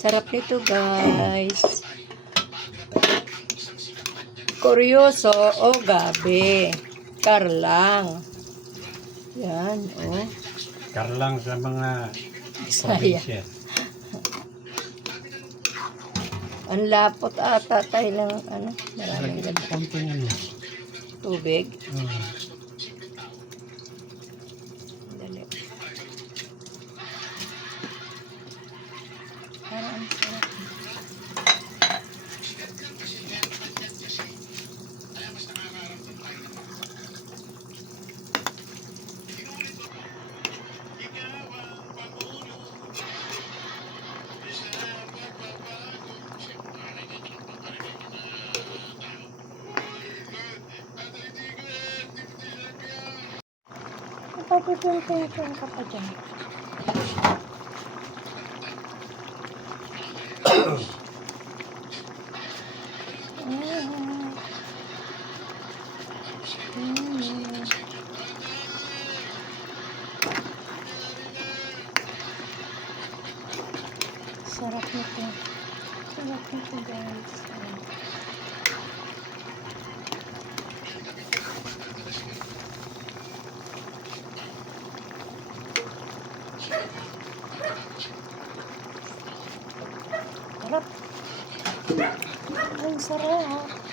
Sarap nito, guys. Kuryoso o gabi. Karlang. Yan, oh. Karlang sa mga Bisaya. probinsya. Ang lapot ata tayo ng ano. Maraming Lagi ganda. konting ano. Tubig. Hmm. Dali. Parang ang sarap. Napapipintin ka pa dyan. Sarap nito. Sarap nito, guys. Sarap. Ang sarap.